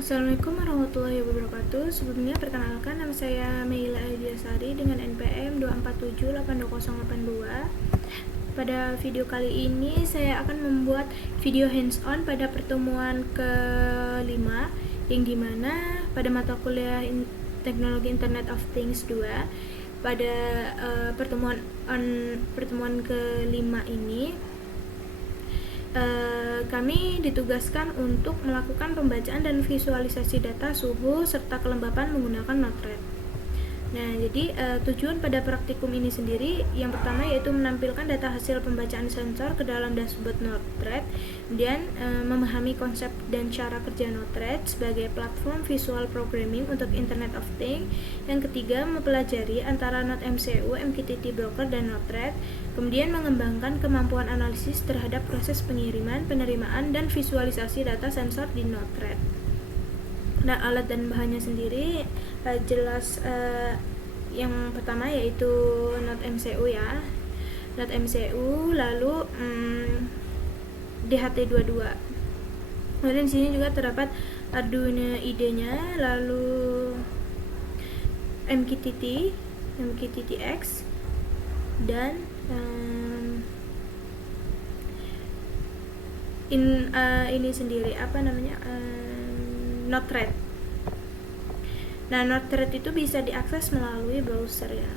Assalamualaikum warahmatullahi wabarakatuh. Sebelumnya perkenalkan, nama saya Meila Aidiasari dengan NPM 247820882. Pada video kali ini saya akan membuat video hands-on pada pertemuan ke-5 yang dimana pada mata kuliah Teknologi Internet of Things 2 pada pertemuan ke-5 ini kami ditugaskan untuk melakukan pembacaan dan visualisasi data suhu serta kelembapan menggunakan Node-RED. Nah, jadi tujuan pada praktikum ini sendiri yang pertama yaitu menampilkan data hasil pembacaan sensor ke dalam dashboard Node-RED, kemudian memahami konsep dan cara kerja Node-RED sebagai platform visual programming untuk Internet of Things. Yang ketiga, mempelajari antara Node MCU, MQTT Broker, dan Node-RED, kemudian mengembangkan kemampuan analisis terhadap proses pengiriman, penerimaan, dan visualisasi data sensor di Node-RED. Nah, alat dan bahannya sendiri jelas yang pertama yaitu Node MCU ya, Node MCU, lalu DHT22. Kemudian di sini juga terdapat Arduino IDE-nya, lalu MQTT-X, dan ini sendiri Node-RED. Nah, Node-RED itu bisa diakses melalui browser ya.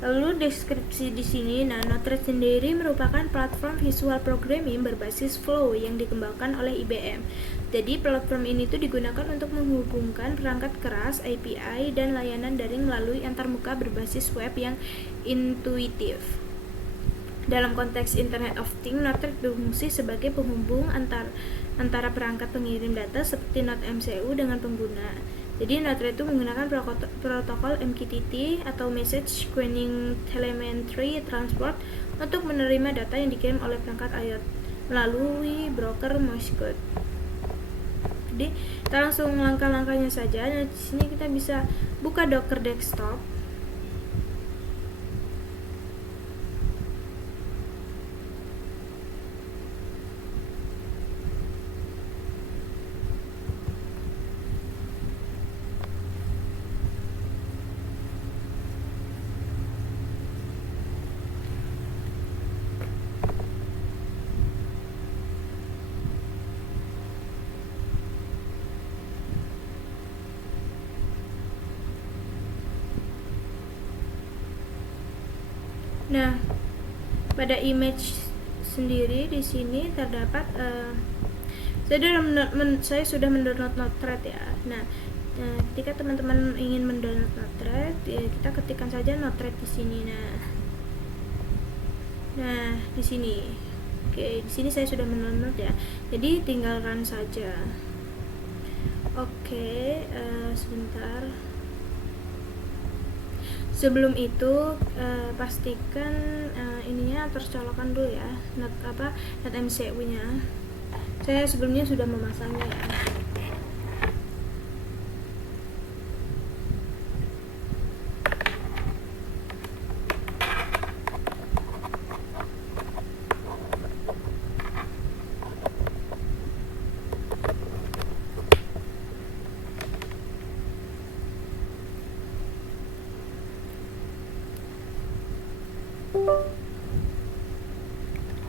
Lalu deskripsi di sini, Node-RED sendiri merupakan platform visual programming berbasis Flow yang dikembangkan oleh IBM. Jadi platform ini tuh digunakan untuk menghubungkan perangkat keras, API, dan layanan daring melalui antarmuka berbasis web yang intuitif. Dalam konteks Internet of Things, Node-RED berfungsi sebagai penghubung antara perangkat pengirim data seperti Node MCU dengan pengguna. Jadi Node-RED itu menggunakan protokol MQTT atau Message Queuing Telemetry Transport untuk menerima data yang dikirim oleh perangkat IoT melalui broker Morse code. Jadi kita langsung langkah-langkahnya saja. Nah, di sini kita bisa buka Docker Desktop. Nah, pada image sendiri di sini terdapat saya sudah mendownload Node-RED ya. Nah, ketika teman-teman ingin mendownload Node-RED, ya kita ketikkan saja Node-RED di sini. Nah, di sini. Oke, di sini saya sudah mendownload ya. Jadi tinggal run saja. Oke, sebentar. Sebelum itu pastikan ininya tercolokkan dulu ya, Node MCU-nya. Saya sebelumnya sudah memasangnya ya.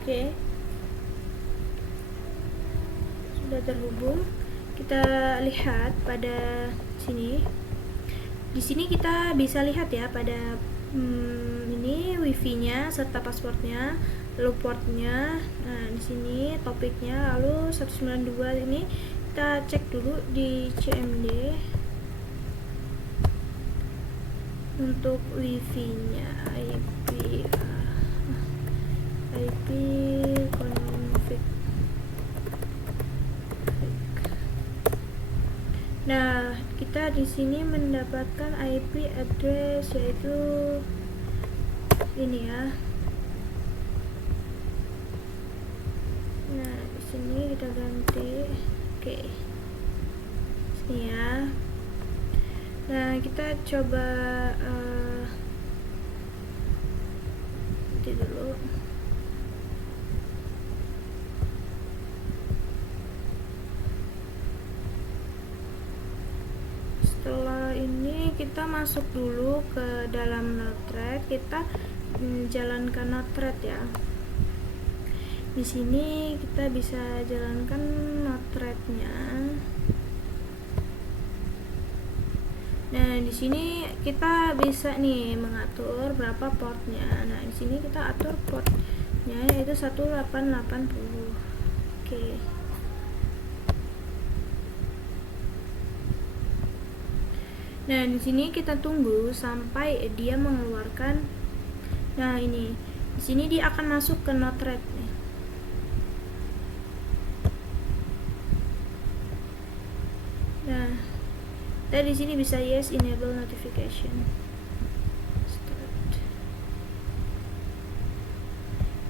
Oke, sudah terhubung. Kita lihat pada sini. Di sini kita bisa lihat ya pada ini wifi-nya serta passwordnya, lalu portnya. Nah, di sini topiknya, lalu 192 ini kita cek dulu di CMD untuk wifi-nya, IP config. Nah, kita di sini mendapatkan IP address yaitu ini ya. Nah, di sini kita ganti. Oke. Sini ya. Nah, kita coba ganti dulu. kita masuk dulu ke dalam Node-RED, kita jalankan Node-RED ya. Di sini kita bisa jalankan Node-RED-nya. Nah, di sini kita bisa nih mengatur berapa portnya. Nah, di sini kita atur portnya yaitu 1880. Oke. Nah, di sini kita tunggu sampai dia mengeluarkan. Nah, ini. Di sini dia akan masuk ke Node-RED nih. Nah, kita di sini bisa yes enable notification. Start.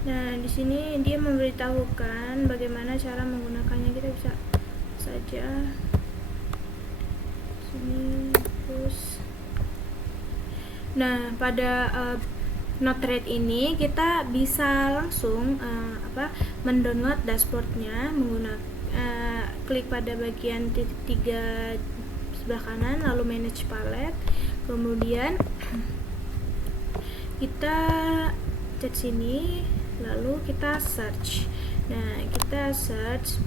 Nah, di sini dia memberitahukan bagaimana cara menggunakannya. Kita bisa saja sini terus. Nah, pada Node-RED ini kita bisa langsung mendownload dashboardnya menggunakan klik pada bagian titik 3 sebelah kanan, lalu manage palette, kemudian kita cek sini, lalu kita search. Nah, kita search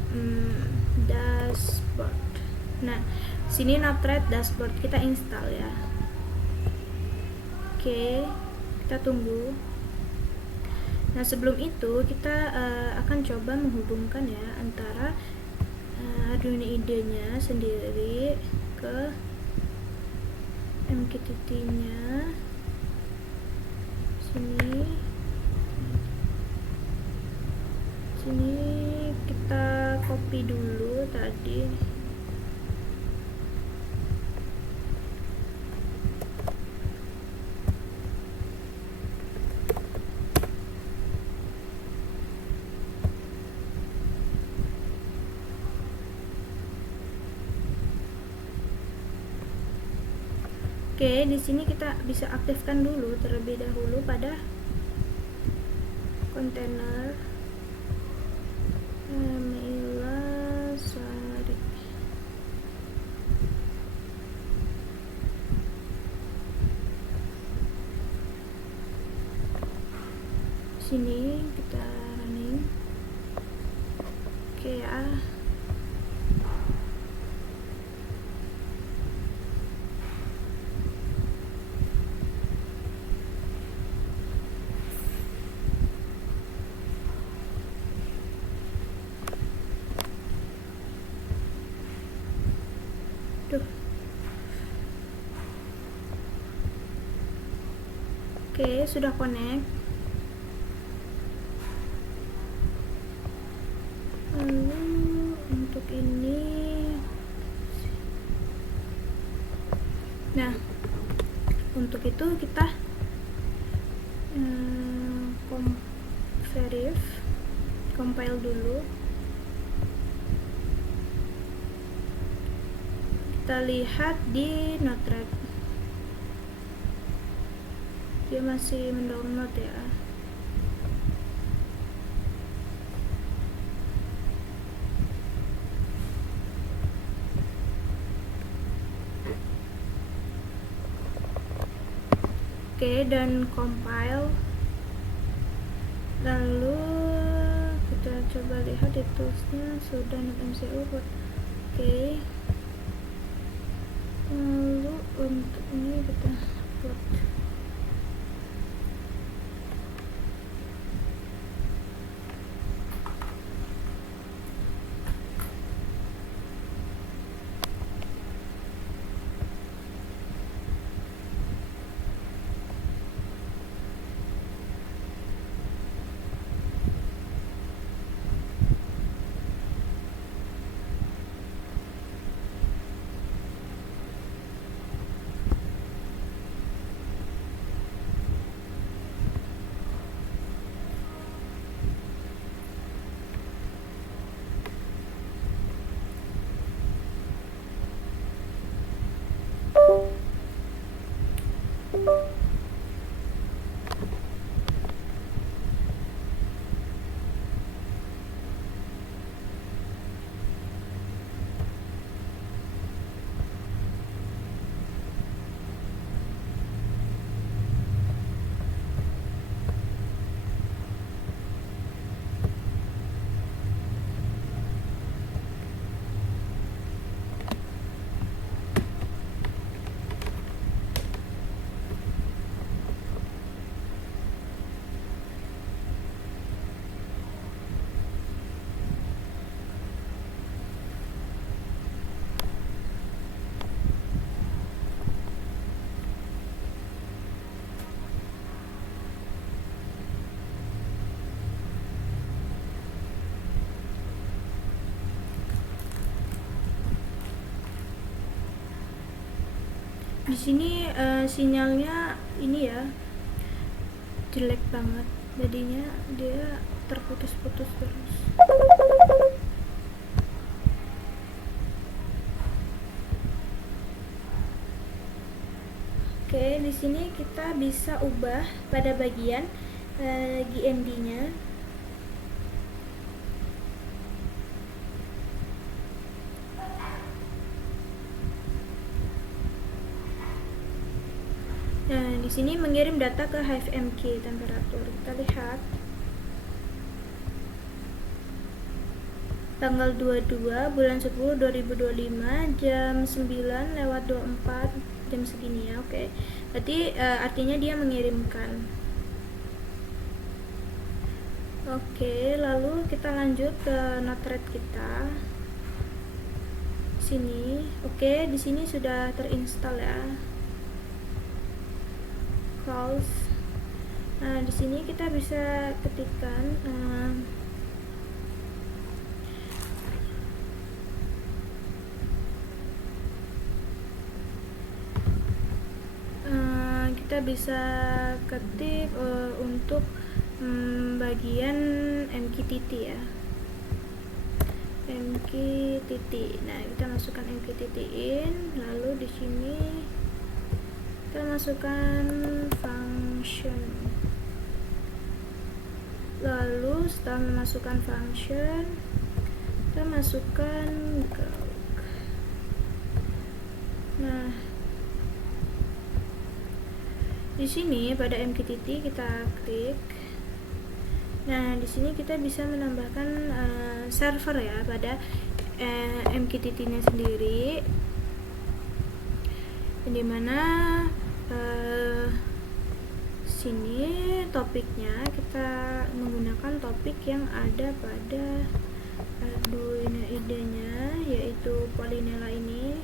dashboard. Nah, sini Node-RED dashboard kita install ya. Oke, kita tunggu. Nah, sebelum itu kita akan coba menghubungkan ya antara Arduino IDE-nya sendiri ke MQTT-nya. Sini kita copy dulu tadi. Oke, di sini kita bisa aktifkan dulu terlebih dahulu pada kontainer Meilasari. Sini kita running. Oke ya. Oke, sudah connect. Lalu untuk ini, nah untuk itu kita compile dulu. Kita lihat di Node-RED, dia masih mendownload ya. Oke, dan compile. Lalu kita coba lihat di toolsnya sudah MCU. Oke, lalu untuk ini kita upload. di sini sinyalnya ini ya jelek banget, jadinya dia terputus-putus terus. Oke, di sini kita bisa ubah pada bagian GND-nya. Nah, di sini mengirim data ke HFMK temperatur. Kita lihat. Tanggal 22 bulan 10 2025 jam 9:24 jam segini ya. Oke. Berarti artinya dia mengirimkan. Oke, lalu kita lanjut ke Node-RED kita. Sini. Oke, di sini sudah terinstall ya. Close. Nah, di sini kita bisa ketikkan kita bisa ketik untuk bagian MQTT ya. MQTT. Nah, kita masukkan MQTT in, lalu di sini kita masukkan function. Lalu setelah memasukkan function, kita masukkan gawk. Nah, di sini pada MQTT kita klik. Nah, di sini kita bisa menambahkan server ya pada MQTT-nya sendiri, dimana sini topiknya kita menggunakan topik yang ada pada Arduino IDE-nya, yaitu Polinela ini.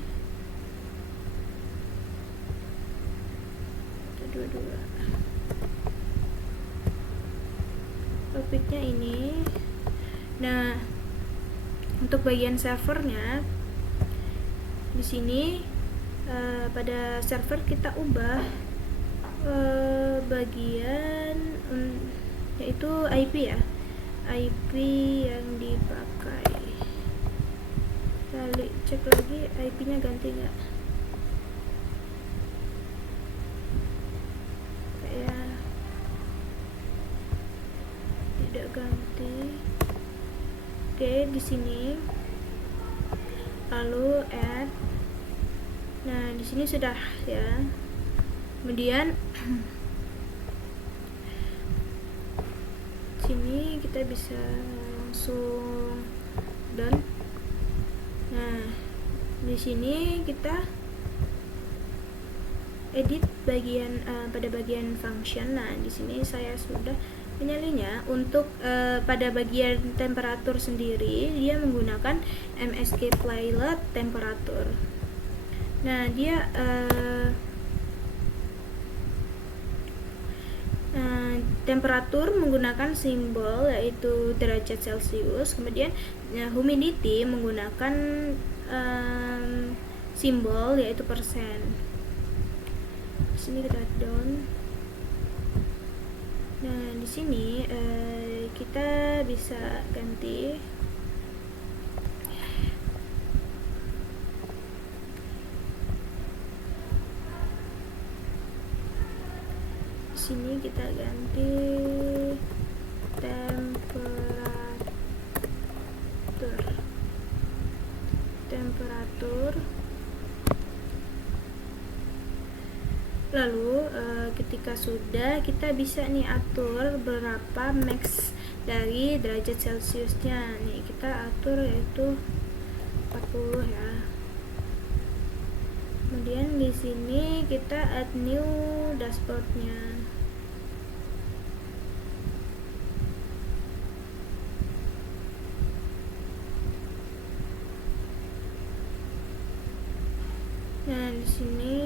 Dua-dua. Topiknya ini. Nah, untuk bagian servernya di sini pada server kita ubah bagian yaitu IP ya, IP yang dipakai. Kita cek lagi IP-nya ganti nggak. Kayak tidak ganti. Oke, di sini lalu add. Nah, di sini sudah ya. Kemudian sini kita bisa langsung done. Nah, di sini kita edit bagian pada bagian function. Nah, di sini saya sudah menyalinya. Untuk pada bagian temperatur sendiri dia menggunakan MSK Pilot temperatur. Nah, dia temperatur menggunakan simbol yaitu derajat Celcius, kemudian humidity menggunakan simbol yaitu persen. Di sini kita down. Nah, di sini kita bisa ganti. Sini kita ganti temperatur. Lalu ketika sudah, kita bisa nih atur berapa max dari derajat Celciusnya. Nih kita atur yaitu 40 ya. Kemudian di sini kita add new dashboardnya. Nah, di sini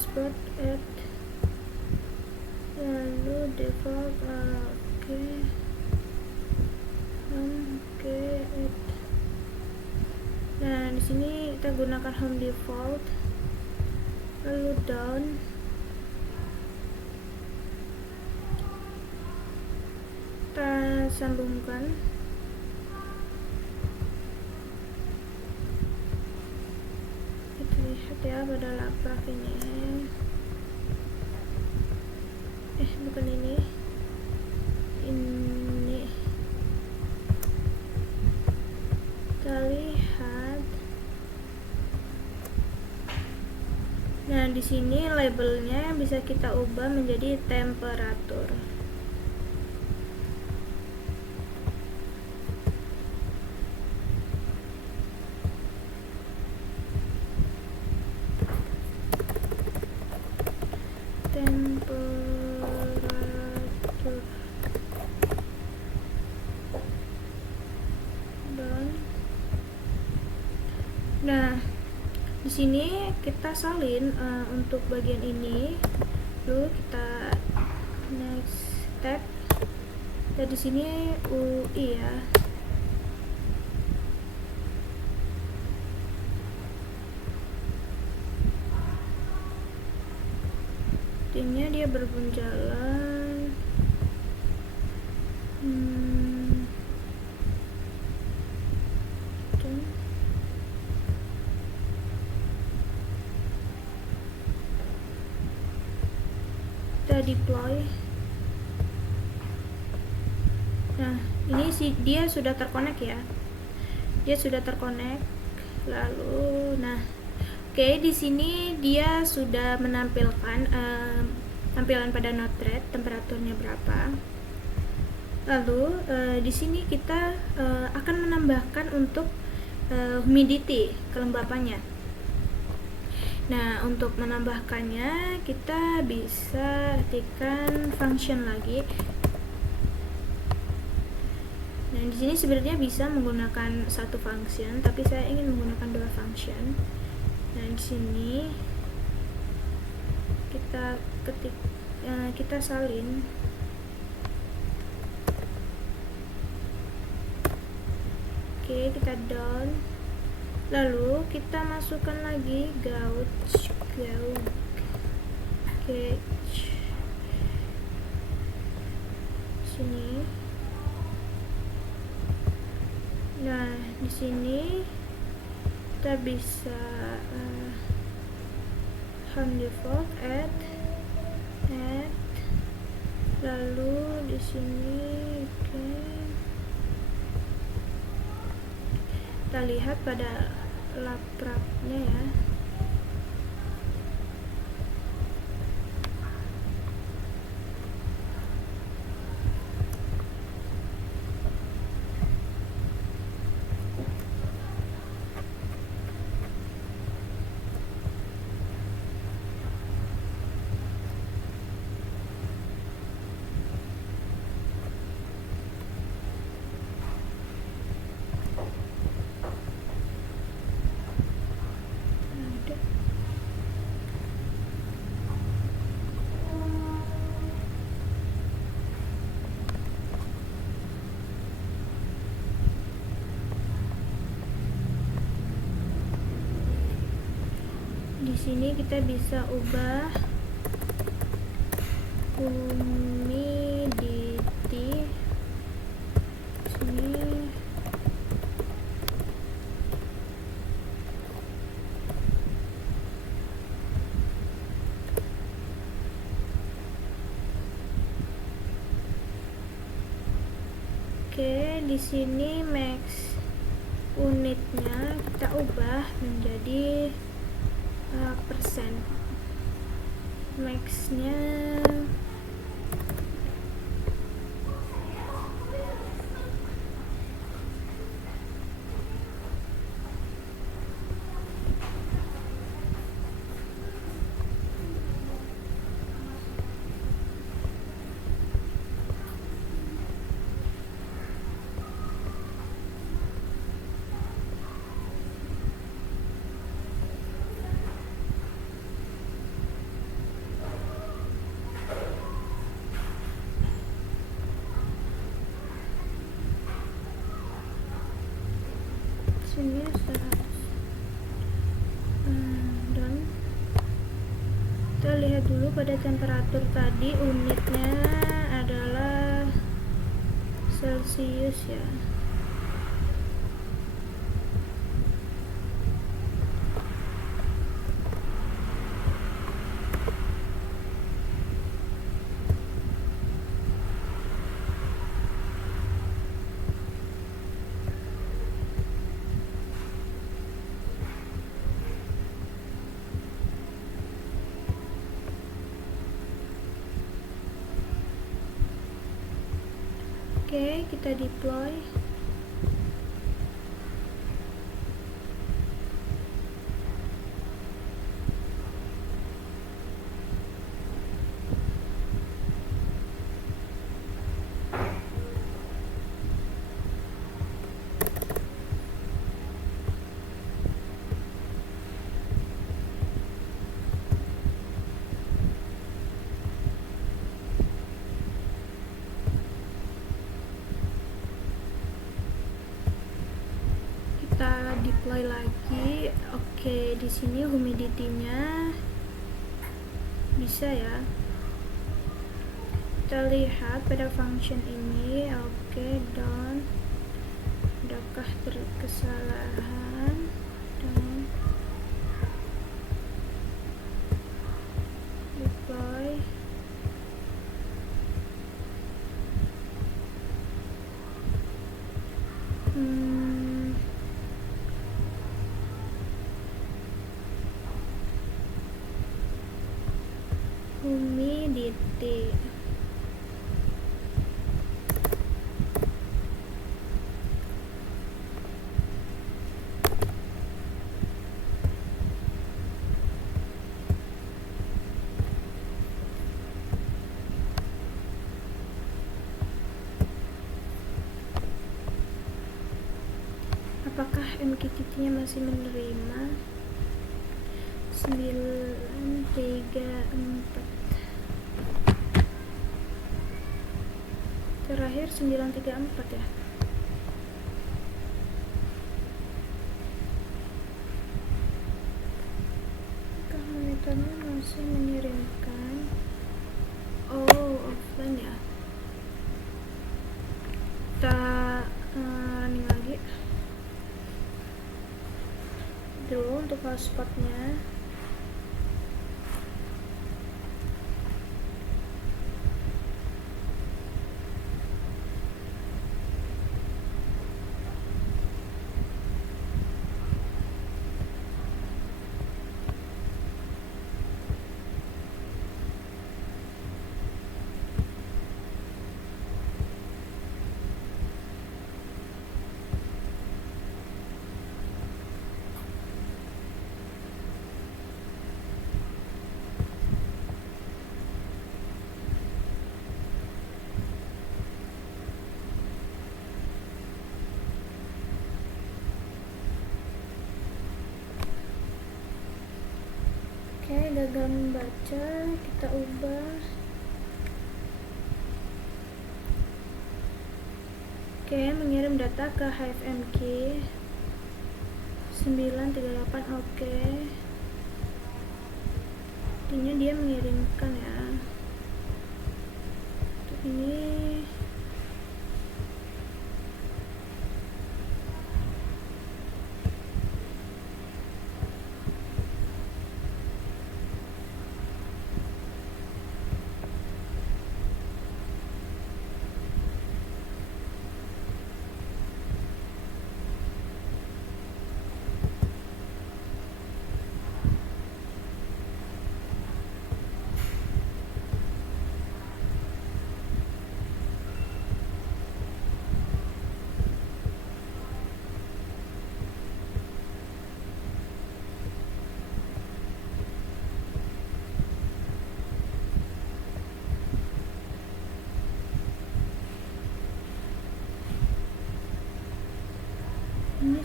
dashboard add, lalu default oke add. Nah di sini kita gunakan home default, lalu down, kita sambungkan. Kita lihat ya pada laprak ini, bukan ini kita lihat. Nah di sini labelnya bisa kita ubah menjadi temperatur. Nah, di sini kita salin untuk bagian ini. Lalu kita next tab. Dan di sini UI ya. Artinya dia berbunjalan. Kita deploy. Nah ini dia sudah terkonek ya, dia sudah terkonek. Lalu di sini dia sudah menampilkan tampilan pada Node-RED temperaturnya berapa. Lalu di sini kita akan menambahkan untuk humidity, kelembapannya. Nah untuk menambahkannya kita bisa ketikkan function lagi. Nah di sini sebenarnya bisa menggunakan satu function, tapi saya ingin menggunakan dua function. Nah di sini kita kita salin. Oke, kita down. Lalu kita masukkan lagi gauge sini. Nah di sini kita bisa home default add, lalu di sini kita lihat pada lapraknya ya. Di sini kita bisa ubah humidity sini. Oke, di sini max unitnya kita ubah menjadi persen. Maxnya sini 100. Dan kita lihat dulu pada temperatur tadi, unitnya adalah Celsius ya. Oke, kita deploy. Kita deploy lagi. Oke, di sini humidity-nya bisa ya. Kita lihat pada function ini. Oke, done. Adakah kesalahan? Done. Deploy. Humidity. Apakah MQTT-nya masih menerima? 934. Terakhir 934 ya. Apakah monitornya masih mengirimkan? Oh, offline ya. Kita running lagi dulu untuk hotspotnya. Oke, gagal membaca, kita ubah. Oke, mengirim data ke HiveMQ 938. Oke, artinya dia mengirimkan ya. Untuk ini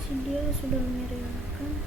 sih dia sudah mengirimkan.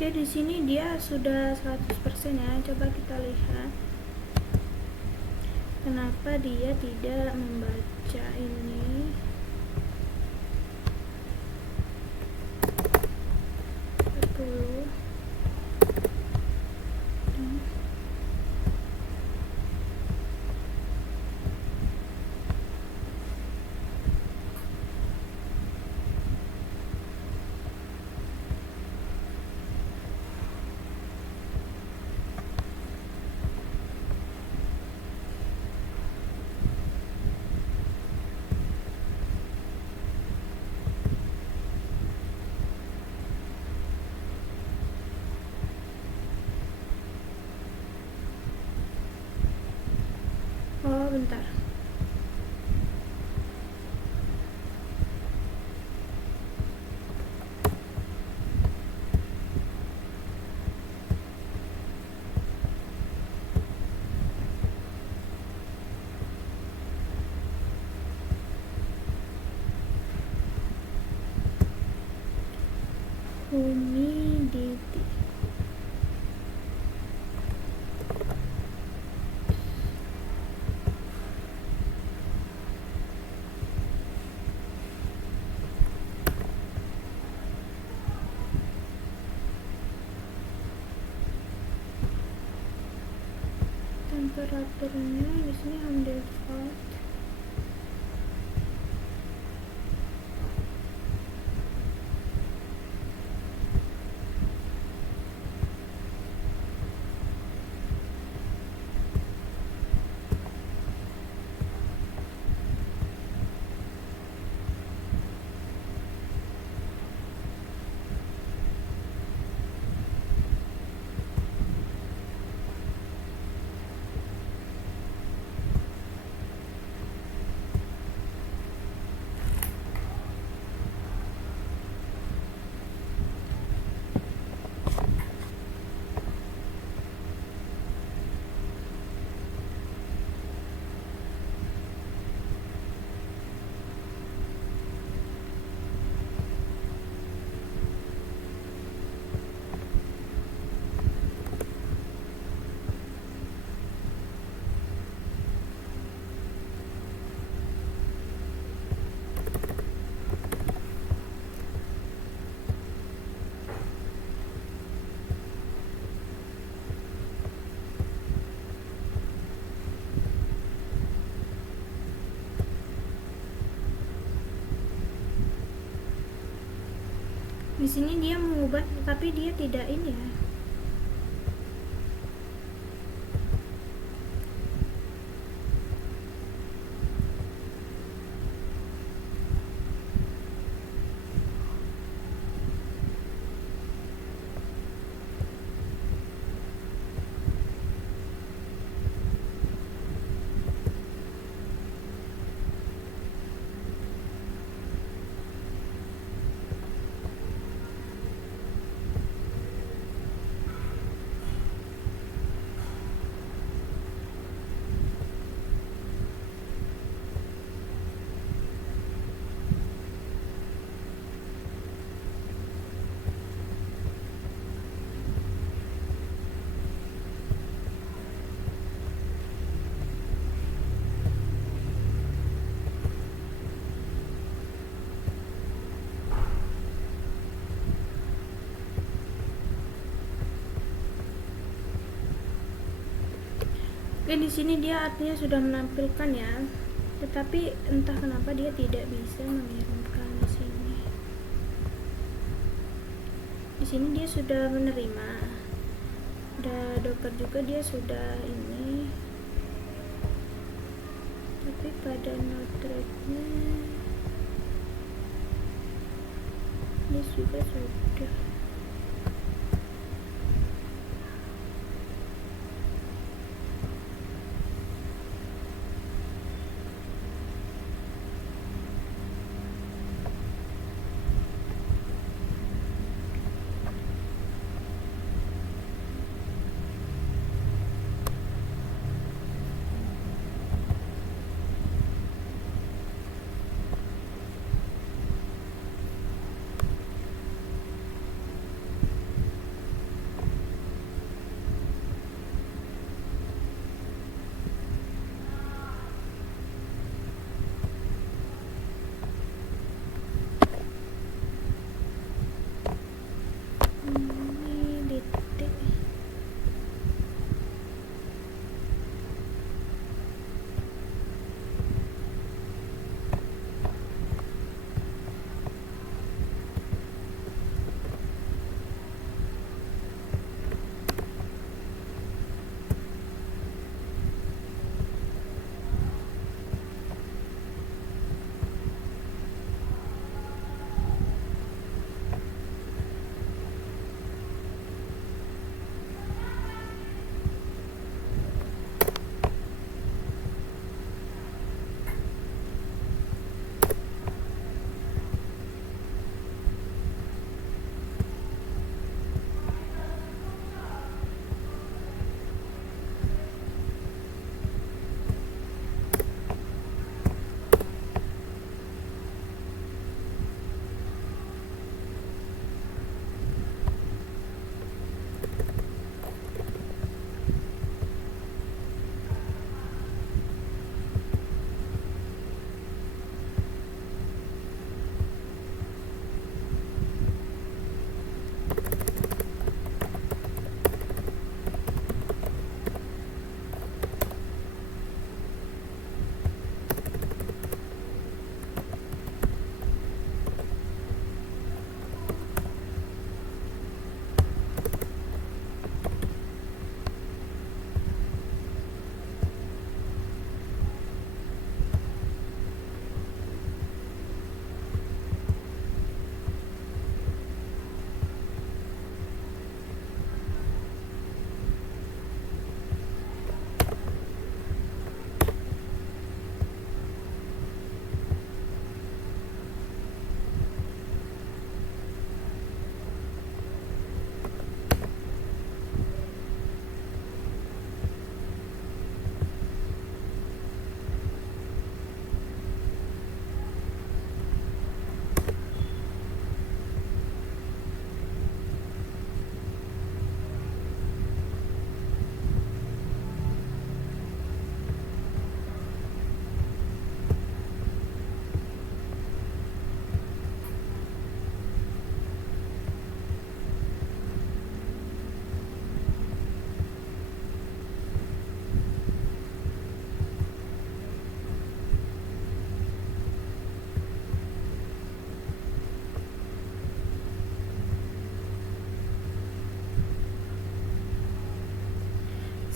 Oke, di sini dia sudah 100% ya. Coba kita lihat kenapa dia tidak membaca ini. 10. Oh, bentar. Humidity. Temperaturnya di sini home default. Di sini dia mengubah, tapi dia tidak ini ya. Oke, di sini dia artinya sudah menampilkan ya, tetapi entah kenapa dia tidak bisa mengirimkan di sini. Di sini dia sudah menerima, ada Docker juga, dia sudah ini, tapi pada Node-RED-nya dia juga sudah.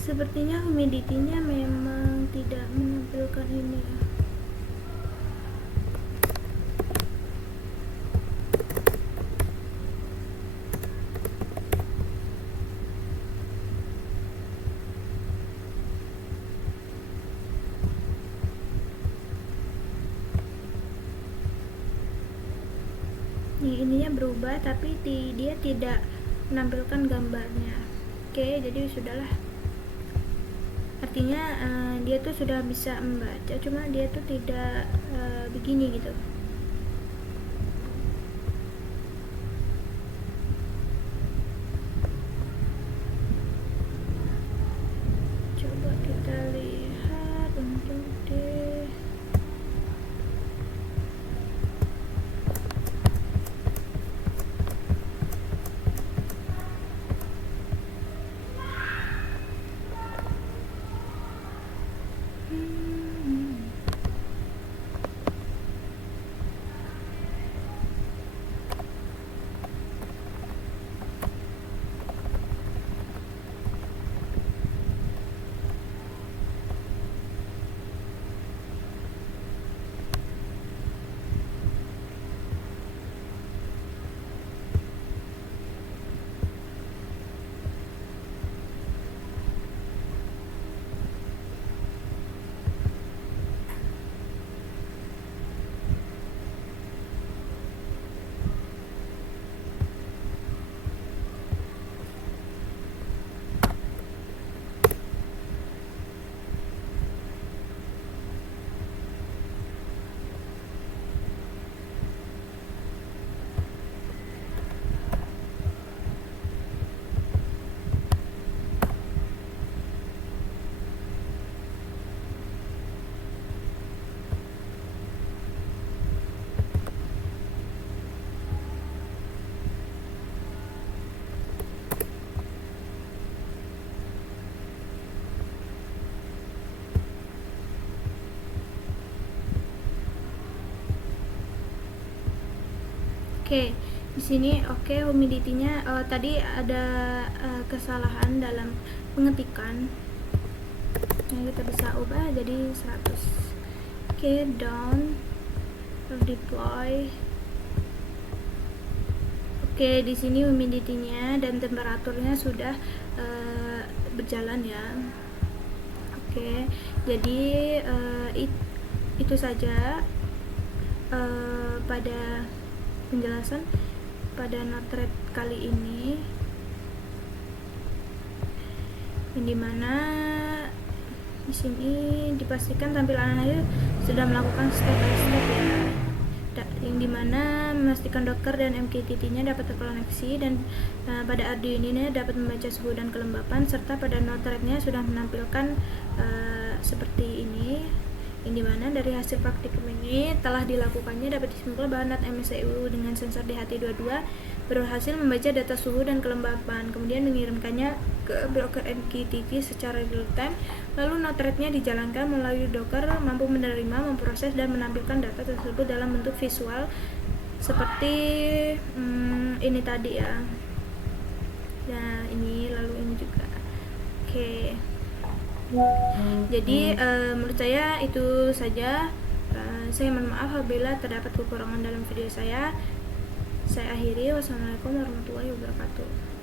Sepertinya humidity-nya memang tidak menampilkan ini ya. Ininya berubah tapi dia tidak menampilkan gambarnya. Oke, jadi sudahlah, artinya dia tuh sudah bisa membaca, cuma dia tuh tidak begini gitu. Coba kita lihat untuk Oke, di sini humidity-nya tadi ada kesalahan dalam pengetikan. Nah, kita bisa ubah jadi 100. Oke, down, deploy. Oke, di sini humidity-nya dan temperaturnya sudah berjalan ya. Oke, jadi itu saja pada penjelasan pada Node-RED kali ini, yang dimana di sini dipastikan tampilan Anda sudah melakukan step by step ya, yang dimana memastikan Docker dan MQTT-nya dapat terkoneksi, dan pada Arduino ini dapat membaca suhu dan kelembapan, serta pada Node-RED-nya sudah menampilkan seperti ini, yang dimana dari hasil praktikum ini telah dilakukannya dapat disimpulkan bahwa Node MCU dengan sensor DHT22 berhasil membaca data suhu dan kelembapan, kemudian mengirimkannya ke broker MQTT secara real time, lalu Node-RED-nya dijalankan melalui Docker, mampu menerima, memproses, dan menampilkan data tersebut dalam bentuk visual seperti ini tadi ya. Nah, ini lalu ini juga. Oke. Jadi menurut saya itu saja. Saya mohon maaf apabila terdapat kekurangan dalam video saya. Saya akhiri. Wassalamualaikum warahmatullahi wabarakatuh.